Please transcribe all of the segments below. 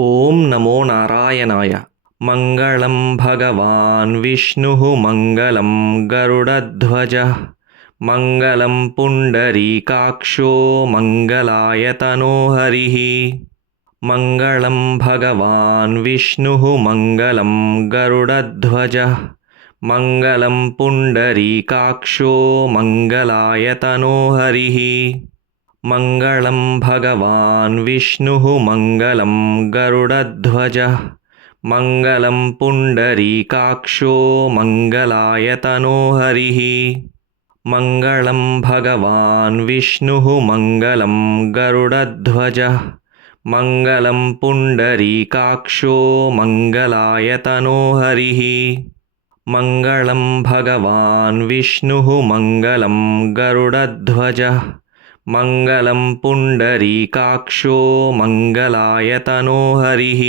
ओम नमो नारायणाय। मंगलं भगवान् विष्णुः मंगलं गरुडध्वजः मंगलं पुंडरीकाक्षो मंगलाय तनो हरिः। मंगलं भगवान् विष्णुः मंगलं गरुडध्वजः मंगलं पुंडरीकाक्षो मंगलाय तनो हरिः। मंगलं भगवान् विष्णुः मंगलं गरुडध्वजः मंगलं पुंडरीकाक्षो मंगलाय तनो हरिः। मंगलं भगवान् विष्णुः मंगलं गरुडध्वजः मंगलं पुंडरीकाक्षो मंगलाय तनो हरिः। मंगलं भगवान् विष्णुः मंगलं गरुडध्वजः मंगलं पुंडरीकाक्षो मंगलाय तनो हरिः।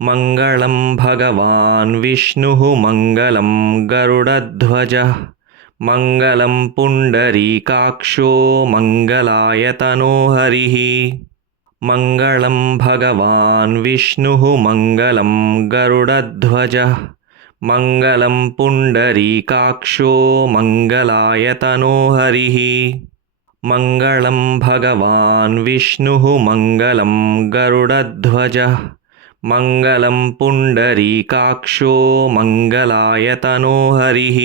मंगलं भगवान् विष्णुः मंगलं गरुडध्वजः मंगलं पुंडरीकाक्षो मंगलाय तनो हरिः। मंगलं भगवान् विष्णुः मंगलं गरुडध्वजः मंगलं पुंडरीकाक्षो मंगलाय तनो हरिः। मंगलं भगवान् विष्णुः मंगलं गरुडध्वजः मंगलं पुंडरीकाक्षो मंगलाय तनो हरिः।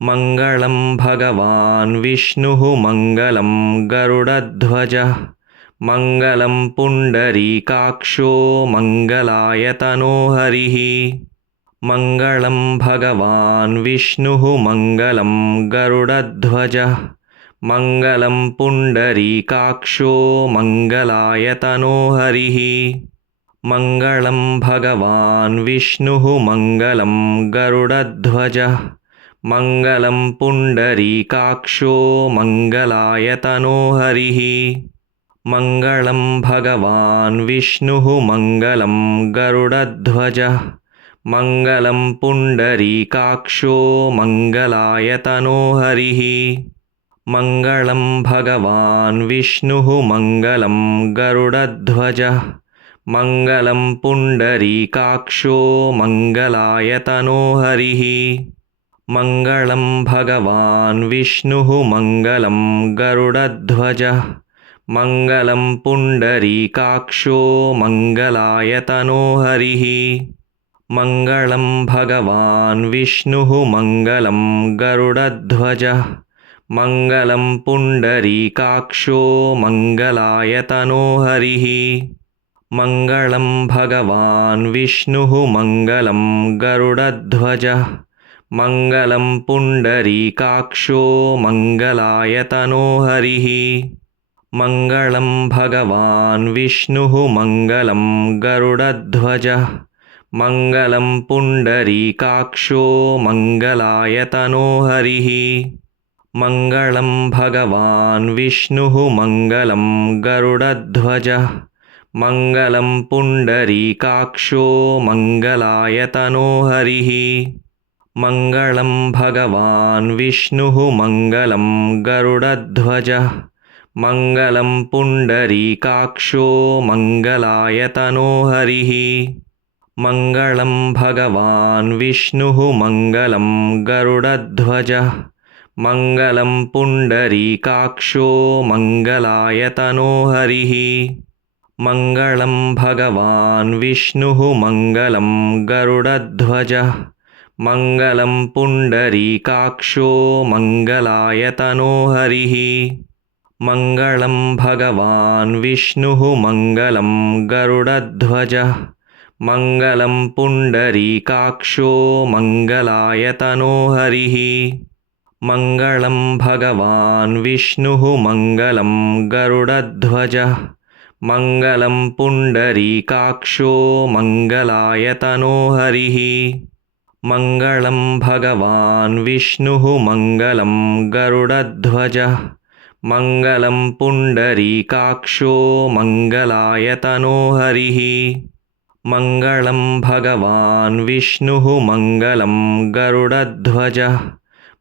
मंगलं भगवान् विष्णुः मंगलं गरुडध्वजः मंगलं पुंडरीकाक्षो मंगलाय तनो हरिः। मंगलं भगवान् विष्णुः मंगलं गरुडध्वजः मंगलं पुंडरीकाक्षो मंगलाय तनो हरिः। मंगलं भगवान् विष्णुः मंगलं गरुडध्वजः मंगलं पुंडरीकाक्षो मंगलाय तनो हरिः। मंगलं भगवान् विष्णुः मंगलं गरुडध्वजः मंगलं पुंडरीकाक्षो मंगलाय तनो हरिः। मंगलं भगवान् विष्णुः मंगलं गरुडध्वजः मंगलं पुंडरीकाक्षो मंगलाय तनो हरिः। मंगलं भगवान् विष्णुः मंगलं गरुडध्वजः मंगलं पुंडरीकाक्षो मंगलाय तनो हरिः। मंगलं भगवान् विष्णुः मंगलं गरुडध्वजः मंगलं पुंडरीकाक्षो मंगलाय तनो हरिः। मंगलं भगवान् विष्णुः मंगलं गरुडध्वजः मंगलं पुंडरीकाक्षो मंगलाय तनो हरिः। मंगलं भगवान् विष्णुः मंगलं गरुडध्वजः मंगलं पुंडरीकाक्षो मंगलाय तनो हरिः। मंगलं भगवान् विष्णुः मंगलं गरुडध्वजः मंगलं पुंडरीकाक्षो मंगलाय तनो हरिः। मंगलं भगवान् विष्णुः मंगलं गरुडध्वजः मंगलं पुंडरीकाक्षो मंगलाय तनो हरिः। मंगलं भगवान् विष्णुः मंगलं गरुडध्वजः मंगलं पुंडरीकाक्षो मंगलाय तनो हरिः। मंगलं भगवान् विष्णुः मंगलं गरुडध्वजः मंगलं पुंडरीकाक्षो मंगलाय तनो हरिः। मंगलं भगवान् विष्णुः मंगलं गरुडध्वजः मंगलं पुंडरीकाक्षो मंगलाय तनो हरिः। मंगलं भगवान् विष्णुः मंगलं गरुडध्वजः मंगलं पुंडरीकाक्षो मंगलाय तनो हरिः। मंगलं भगवान् विष्णुः मंगलं गरुडध्वजः मंगलं पुंडरीकाक्षो मंगलाय तनो हरिः। मंगलं भगवान् विष्णुः मंगलं गरुडध्वजः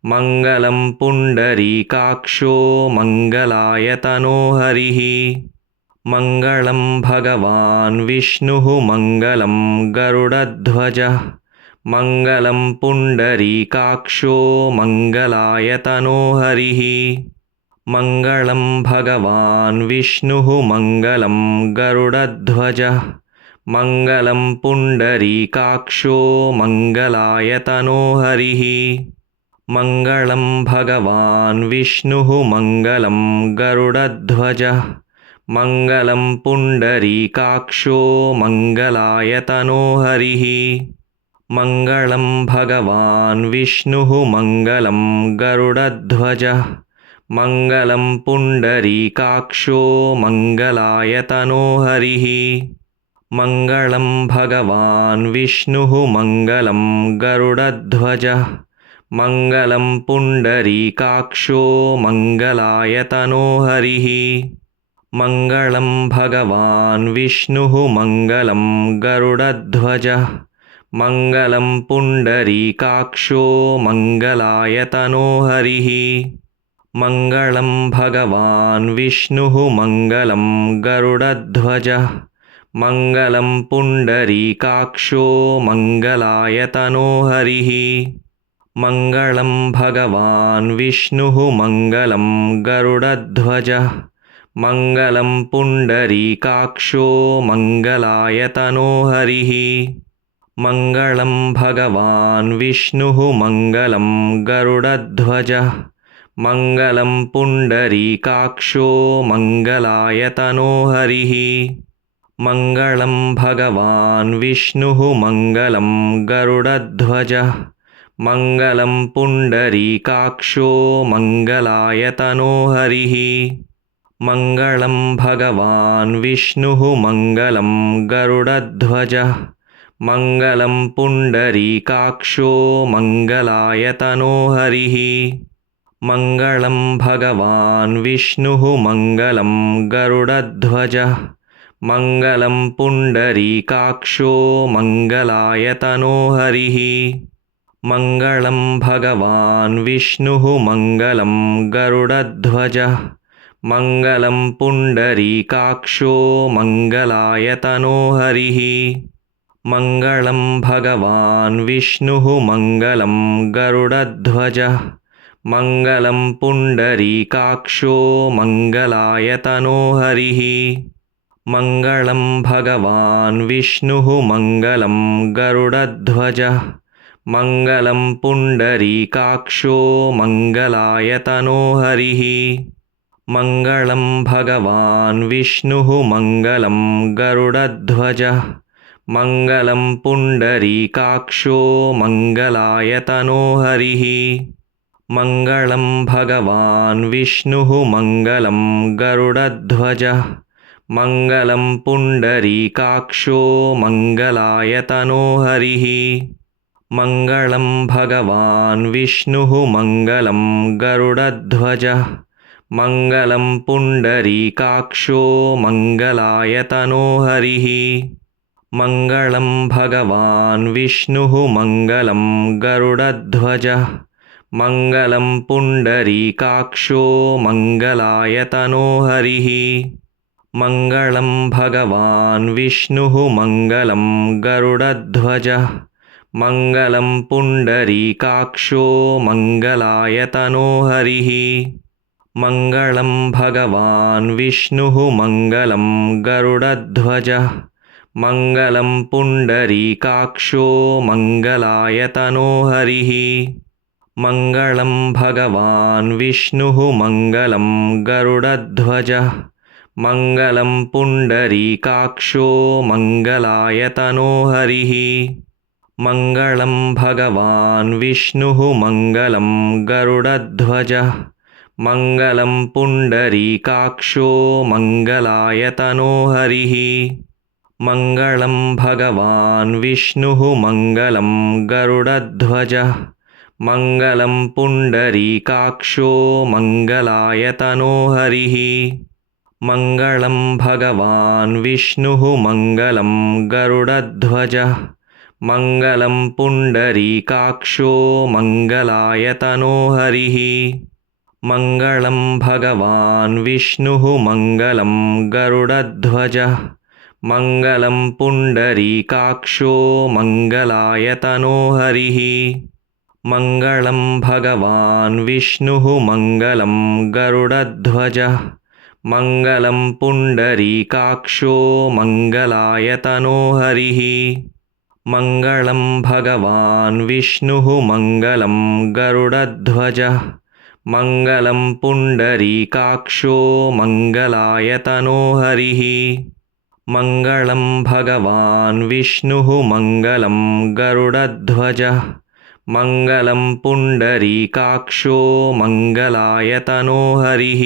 मंगलं पुंडरीकाक्षो मंगलाय तनो हरिः। मङ्गलं भगवान् विष्णुः मङ्गलं गरुडध्वजः मङ्गलं पुण्डरीकाक्षो मङ्गलायतनो हरिः मङ्गलं भगवान् विष्णुः मङ्गलं गरुडध्वजः मङ्गलं पुण्डरीकाक्षो मङ्गलायतनो हरिः मङ्गलं भगवान् विष्णुः मङ्गलं गरुडध्वजः मङ्गलं पुण्डरीकाक्षो मङ्गलायतनो हरिः मङ्गलं भगवान् विष्णुः मङ्गलं गरुडध्वजः मङ्गलं पुण्डरीकाक्षो मङ्गलायतनो हरिः मङ्गलं भगवान् विष्णुः मङ्गलं गरुडध्वजः मङ्गलं पुण्डरीकाक्षो मङ्गलायतनो हरिः मङ्गलं भगवान् विष्णुः मङ्गलं गरुडध्वजः मङ्गलं पुण्डरीकाक्षो मङ्गलायतनो हरिः मङ्गलं भगवान् विष्णुः मङ्गलं गरुडध्वजः मङ्गलं पुण्डरीकाक्षो मङ्गलायतनो हरिः मङ्गलं भगवान् विष्णुः मङ्गलं गरुडध्वजः मङ्गलं पुण्डरीकाक्षो मङ्गलायतनो हरिः मङ्गलं भगवान् विष्णुः मङ्गलं गरुडध्वजः मङ्गलं पुण्डरीकाक्षो मङ्गलायतनो हरिः मङ्गलं भगवान् विष्णुः मङ्गलं गरुडध्वजः मङ्गलं पुण्डरीकाक्षो मङ्गलायतनो हरिः मङ्गलं भगवान् विष्णुः मङ्गलं गरुडध्वजः मङ्गलं पुण्डरीकाक्षो मङ्गलायतनो हरिः मङ्गलं भगवान् विष्णुः मङ्गलं गरुडध्वजः मङ्गलं पुण्डरीकाक्षो मङ्गलायतनो हरिः मङ्गलं भगवान् विष्णुः मङ्गलं गरुडध्वजः मङ्गलं पुण्डरीकाक्षो मङ्गलायतनो हरिः मङ्गलं भगवान् विष्णुः मङ्गलं गरुडध्वजः मङ्गलं पुण्डरीकाक्षो मङ्गलायतनो हरिः मङ्गलं भगवान् विष्णुः मङ्गलं गरुडध्वजः मङ्गलं पुण्डरीकाक्षो मङ्गलायतनो हरिः मङ्गलं भगवान् विष्णुः मङ्गलं गरुडध्वजः मङ्गलं पुण्डरीकाक्षो मङ्गलायतनो हरिः मङ्गलं भगवान् विष्णुः मङ्गलं गरुडध्वजः मङ्गलं पुण्डरीकाक्षो मङ्गलायतनो हरिः मङ्गलं भगवान् विष्णुः मङ्गलं गरुडध्वजः मङ्गलं पुण्डरीकाक्षो मङ्गलायतनो हरिः मङ्गलं भगवान् विष्णुः मङ्गलं गरुडध्वजः मङ्गलं पुण्डरीकाक्षो मङ्गलायतनो हरिः मङ्गलं भगवान् विष्णुः मङ्गलं गरुडध्वजः मङ्गलं पुण्डरीकाक्षो मङ्गलायतनो हरिः मङ्गलं भगवान् विष्णुः मङ्गलं गरुडध्वजः मङ्गलं पुण्डरीकाक्षो मङ्गलायतनो हरिः मङ्गलं भगवान् विष्णुः मङ्गलं गरुडध्वजः मङ्गलं पुण्डरीकाक्षो मङ्गलायतनो हरिः मङ्गलं भगवान् विष्णुः मङ्गलं गरुडध्वजः मङ्गलं पुण्डरीकाक्षो मङ्गलायतनो हरिः मङ्गलं भगवान् विष्णुः मङ्गलं गरुडध्वजः मङ्गलं पुण्डरीकाक्षो मङ्गलायतनो हरिः मङ्गलं भगवान् विष्णुः मङ्गलं गरुडध्वजः मङ्गलं पुण्डरीकाक्षो मङ्गलायतनो हरिः मङ्गलं भगवान् विष्णुः मङ्गलं गरुडध्वजः मङ्गलं पुण्डरीकाक्षो मङ्गलायतनो हरिः मङ्गलं भगवान् विष्णुः मङ्गलं गरुडध्वजः मङ्गलं पुण्डरीकाक्षो मङ्गलायतनो हरिः मङ्गलं भगवान् विष्णुः मङ्गलं गरुडध्वजः मङ्गलं पुण्डरीकाक्षो मङ्गलायतनो हरिः मङ्गलं भगवान् विष्णुः मङ्गलं गरुडध्वजः मङ्गलं पुण्डरीकाक्षो मङ्गलायतनो हरिः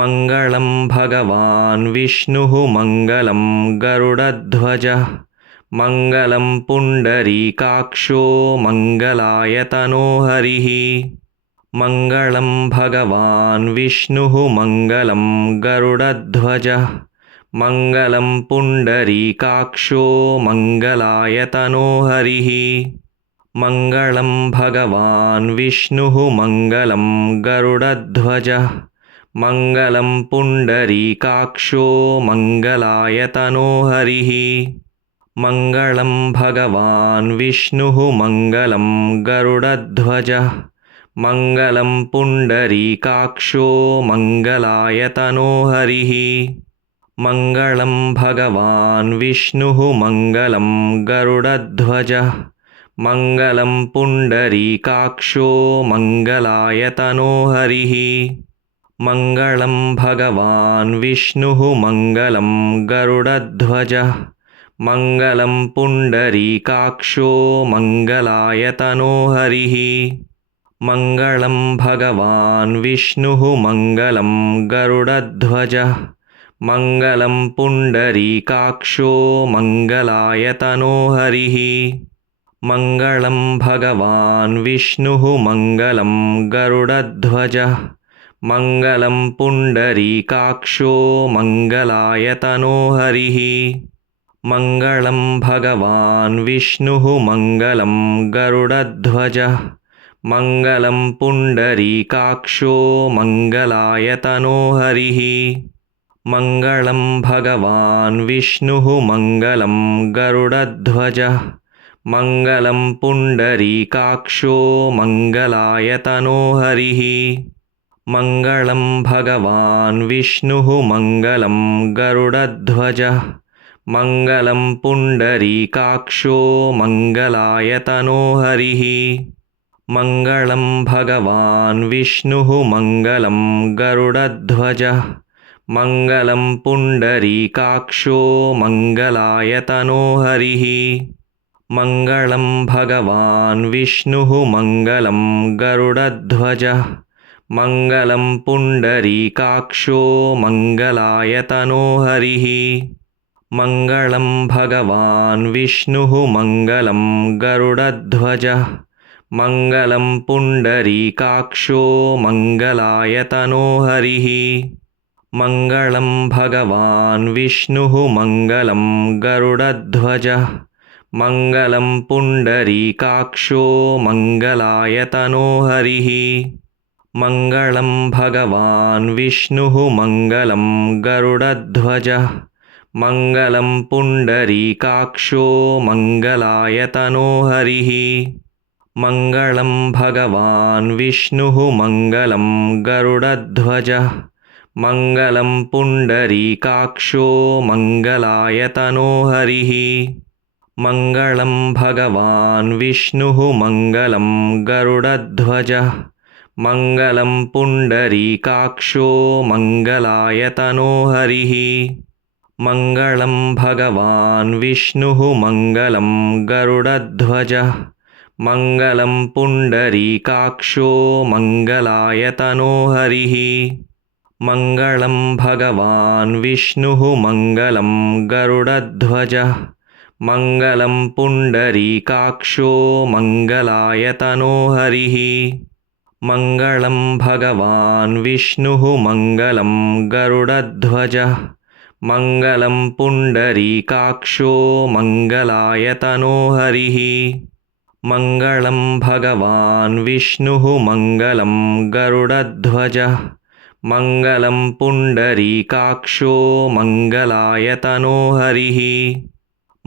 मङ्गलं भगवान् विष्णुः मङ्गलं गरुडध्वजः मङ्गलं पुण्डरीकाक्षो मङ्गलायतनो हरिः मङ्गलं भगवान् विष्णुः मङ्गलं गरुडध्वजः मङ्गलं पुण्डरीकाक्षो मङ्गलायतनो हरिः मङ्गलं भगवान् विष्णुः मङ्गलं गरुडध्वजः मङ्गलं पुण्डरीकाक्षो मङ्गलायतनो हरिः मङ्गलं भगवान् विष्णुः मङ्गलं गरुडध्वजः मङ्गलं पुण्डरीकाक्षो मङ्गलायतनो हरिः मङ्गलं भगवान् विष्णुः मङ्गलं गरुडध्वजः मङ्गलं पुण्डरीकाक्षो मङ्गलायतनो हरिः मङ्गलं भगवान् विष्णुः मङ्गलं गरुडध्वजः मङ्गलं पुण्डरीकाक्षो मङ्गलायतनो हरिः मङ्गलं भगवान् विष्णुः मङ्गलं गरुडध्वजः मङ्गलं पुण्डरीकाक्षो मङ्गलायतनो हरिः मङ्गलं भगवान् विष्णुः मङ्गलं गरुडध्वजः मङ्गलं पुण्डरीकाक्षो मङ्गलायतनो हरिः मङ्गलं भगवान् विष्णुः मङ्गलं गरुडध्वजः मङ्गलं पुण्डरीकाक्षो मङ्गलायतनो हरिः मङ्गलं भगवान् विष्णुः मङ्गलं गरुडध्वजः मङ्गलं पुण्डरीकाक्षो मङ्गलायतनो हरिः मङ्गलं भगवान् विष्णुः मङ्गलं गरुडध्वजः मङ्गलं पुण्डरीकाक्षो मङ्गलायतनो हरिः मङ्गलं भगवान् विष्णुः मङ्गलं गरुडध्वजः मङ्गलं पुण्डरीकाक्षो मङ्गलायतनो हरिः मङ्गलं भगवान् विष्णुः मङ्गलं गरुडध्वजः मङ्गलं पुण्डरीकाक्षो मङ्गलायतनो हरिः मङ्गलं भगवान् विष्णुः मङ्गलं गरुडध्वजः मङ्गलं पुण्डरीकाक्षो मङ्गलायतनो हरिः मङ्गलं भगवान् विष्णुः मङ्गलं गरुडध्वजः मङ्गलं पुण्डरीकाक्षो मङ्गलायतनो हरिः मङ्गलं भगवान् विष्णुः मङ्गलं गरुडध्वजः मङ्गलं पुण्डरीकाक्षो मङ्गलायतनो हरिः मङ्गलं भगवान् विष्णुः मङ्गलं गरुडध्वजः मङ्गलं पुण्डरीकाक्षो मङ्गलायतनो हरिः मङ्गलं भगवान् विष्णुः मङ्गलं गरुडध्वजः मङ्गलं पुण्डरीकाक्षो मङ्गलायतनो हरिः मङ्गलं भगवान् विष्णुः मङ्गलं गरुडध्वजः मङ्गलं पुण्डरीकाक्षो मङ्गलायतनो हरिः मङ्गलं भगवान् विष्णुः मङ्गलं गरुडध्वजः मङ्गलं पुण्डरीकाक्षो मङ्गलायतनो हरिः मङ्गलं भगवान् विष्णुः मङ्गलं गरुडध्वजः मङ्गलं पुण्डरीकाक्षो मङ्गलायतनो हरिः मङ्गलं भगवान् विष्णुः मङ्गलं गरुडध्वजः मङ्गलं पुण्डरीकाक्षो मङ्गलायतनो हरिः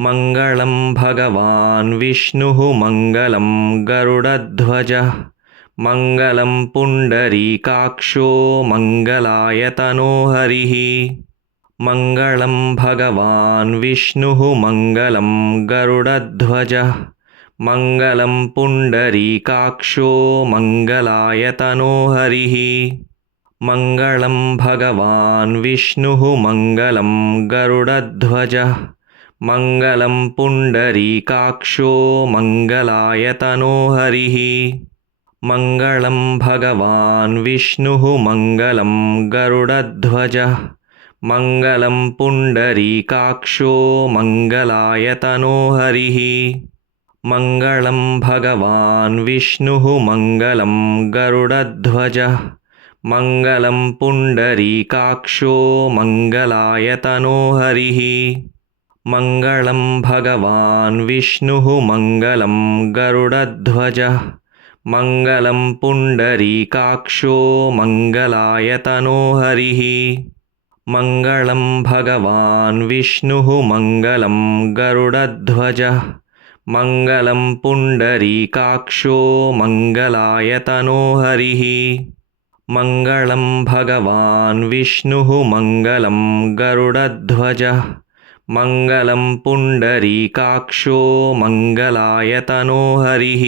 मङ्गलं भगवान् विष्णुः मङ्गलं गरुडध्वजः मङ्गलं पुण्डरीकाक्षो मङ्गलायतनो हरिः मङ्गलं भगवान् विष्णुः मङ्गलं गरुडध्वजः मङ्गलं पुण्डरीकाक्षो मङ्गलायतनो हरिः मङ्गलं भगवान् विष्णुः मङ्गलं गरुडध्वजः मङ्गलं पुण्डरीकाक्षो मङ्गलायतनो हरिः मङ्गलं भगवान् विष्णुः मङ्गलं गरुडध्वजः मङ्गलं पुण्डरीकाक्षो मङ्गलायतनो हरिः मङ्गलं भगवान् विष्णुः मङ्गलं गरुडध्वजः मङ्गलं पुण्डरीकाक्षो मङ्गलायतनो हरिः मङ्गलं भगवान् विष्णुः मङ्गलं गरुडध्वजः मङ्गलं पुण्डरीकाक्षो मङ्गलायतनो हरिः मङ्गलं भगवान् विष्णुः मङ्गलं गरुडध्वजः मङ्गलं पुण्डरीकाक्षो मङ्गलायतनो हरिः मङ्गलं भगवान् विष्णुः मङ्गलं गरुडध्वजः मङ्गलं पुण्डरीकाक्षो मङ्गलायतनो हरिः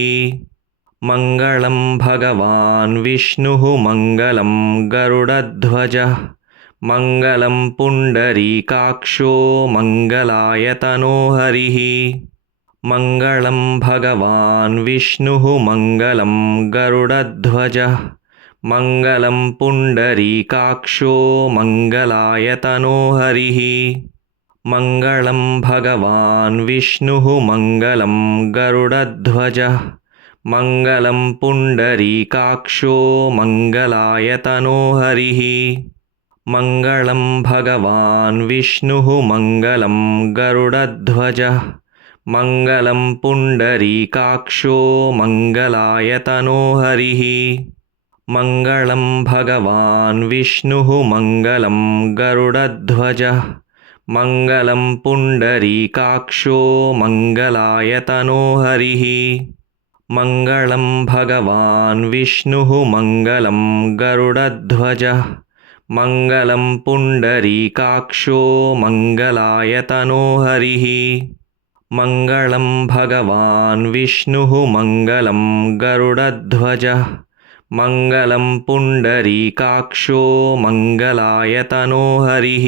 मङ्गलं भगवान् विष्णुः मङ्गलं गरुडध्वजः मङ्गलं पुण्डरीकाक्षो मङ्गलायतनो हरिः मङ्गलं भगवान् विष्णुः मङ्गलं गरुडध्वजः मङ्गलं पुण्डरीकाक्षो मङ्गलायतनो हरिः मङ्गलं भगवान् विष्णुः मङ्गलं गरुडध्वजः मङ्गलं पुण्डरीकाक्षो मङ्गलायतनो हरिः मङ्गलं भगवान् विष्णुः मङ्गलं गरुडध्वजः मङ्गलं पुण्डरीकाक्षो मङ्गलायतनो हरिः मङ्गलं भगवान् विष्णुः मङ्गलं गरुडध्वजः मङ्गलं पुण्डरीकाक्षो मङ्गलायतनो हरिः मङ्गलं भगवान् विष्णुः मङ्गलं गरुडध्वजः मङ्गलं पुण्डरीकाक्षो मङ्गलायतनो हरिः मङ्गलं भगवान् विष्णुः मङ्गलं गरुडध्वजः मङ्गलं पुण्डरीकाक्षो मङ्गलायतनो हरिः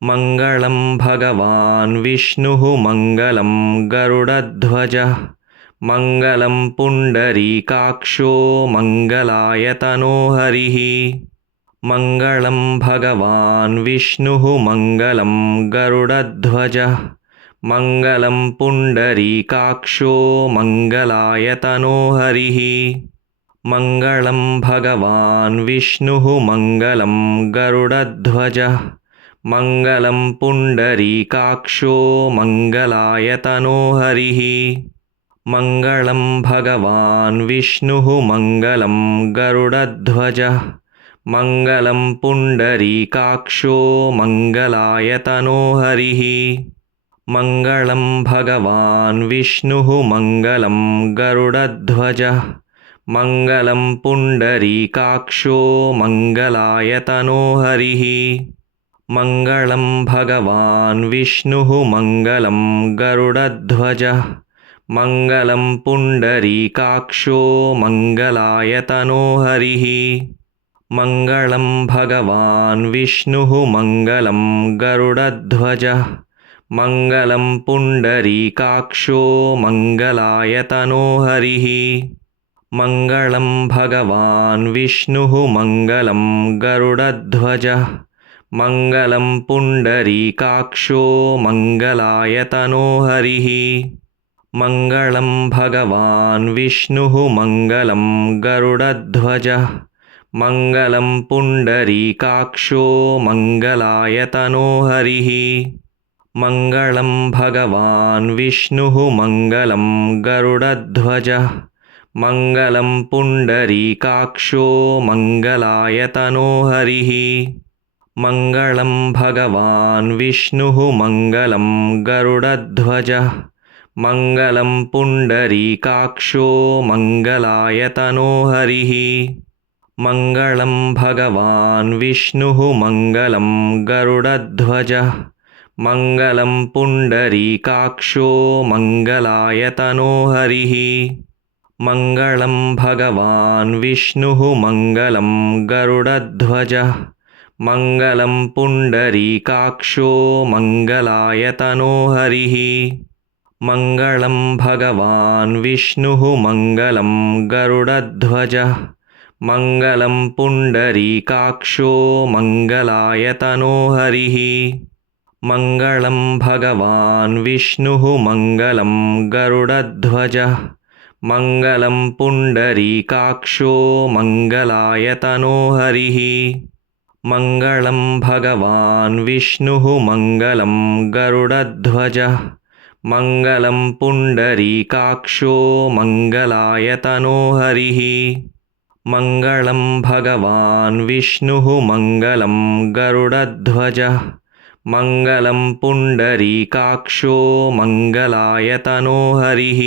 मङ्गलं भगवान् विष्णुः मङ्गलं गरुडध्वजः मङ्गलं पुण्डरीकाक्षो मङ्गलायतनो हरिः मङ्गलं भगवान् विष्णुः मङ्गलं गरुडध्वजः मङ्गलं पुण्डरीकाक्षो मङ्गलायतनो हरिः मङ्गलं भगवान् विष्णुः मङ्गलं गरुडध्वजः मङ्गलं पुण्डरीकाक्षो मङ्गलायतनो हरिः मङ्गलं भगवान् विष्णुः मङ्गलं गरुडध्वजः मङ्गलं पुण्डरीकाक्षो मङ्गलायतनो हरिः मङ्गलं भगवान् विष्णुः मङ्गलं गरुडध्वजः मङ्गलं पुण्डरीकाक्षो मङ्गलायतनो हरिः मङ्गलं भगवान् विष्णुः मङ्गलं गरुडध्वजः मङ्गलं पुण्डरीकाक्षो मङ्गलायतनो हरिः मङ्गलं भगवान् विष्णुः मङ्गलं गरुडध्वजः मङ्गलं पुण्डरीकाक्षो मङ्गलायतनो हरिः मङ्गलं भगवान् विष्णुः मङ्गलं गरुडध्वजः मङ्गलं पुण्डरीकाक्षो मङ्गलायतनो हरिः मङ्गलं भगवान् विष्णुः मङ्गलं गरुडध्वजः मङ्गलं पुण्डरीकाक्षो मङ्गलायतनो हरिः मङ्गलं भगवान् विष्णुः मङ्गलं गरुडध्वजः मङ्गलं पुण्डरीकाक्षो मङ्गलायतनो हरिः मङ्गलं भगवान् विष्णुः मङ्गलं गरुडध्वजः मङ्गलं पुण्डरीकाक्षो मङ्गलायतनो हरिः मङ्गलं भगवान् विष्णुः मङ्गलं गरुडध्वजः मङ्गलं पुण्डरीकाक्षो मङ्गलायतनो हरिः मङ्गलं भगवान् विष्णुः मङ्गलं गरुडध्वजः मङ्गलं पुण्डरीकाक्षो मङ्गलायतनो हरिः मङ्गलं भगवान् विष्णुः मङ्गलं गरुडध्वजः मङ्गलं पुण्डरीकाक्षो मङ्गलायतनो हरिः मङ्गलं भगवान् विष्णुः मङ्गलं गरुडध्वजः मङ्गलं पुण्डरीकाक्षो मङ्गलायतनो हरिः मङ्गलं भगवान् विष्णुः मङ्गलं गरुडध्वजः मङ्गलं पुण्डरीकाक्षो मङ्गलायतनो हरिः मङ्गलं भगवान् विष्णुः मङ्गलं गरुडध्वजः मङ्गलं पुण्डरीकाक्षो मङ्गलायतनो हरिः।